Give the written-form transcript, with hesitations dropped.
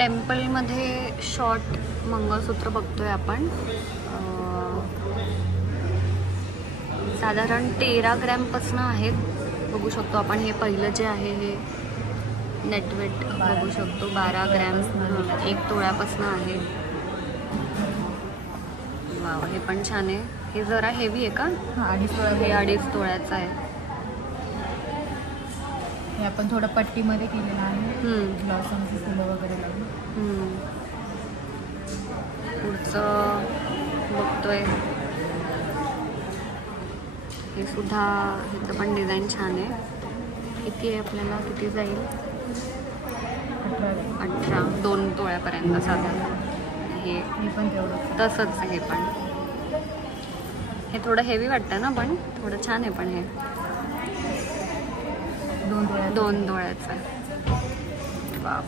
टेम्पलमध्ये short मंगळसूत्र बघतोय आपण. साधारण 13 ग्रॅमपासून आहेत. बघू शकतो आपण. हे पहिलं जे आहे हे नेटवेट बघू शकतो 12 ग्रॅम 1 तोळ्यापासून आहे. वाव, हे पण छान आहे. हे जरा हेवी आहे का? 2.5 तोळा. हे 2.5 तोळ्याचं आहे. हे आपण थोडं पट्टीमध्ये केलेलं आहे. ब्लॉसमची फुलं वगैरे लावून. पुढचं बघतोय. हे सुद्धा, ह्याचं पण डिझाईन छान आहे. किती आहे आपल्याला? किती जाईल? 18 2 तोळ्यापर्यंत साधारण. हे पण तेवढं तसंच. हे पण हे थोडं हेवी वाटतं ना, पण थोडं छान आहे. पण हे 2 तोळ्याचं. 2 तोळ्याचं आहे. वाव,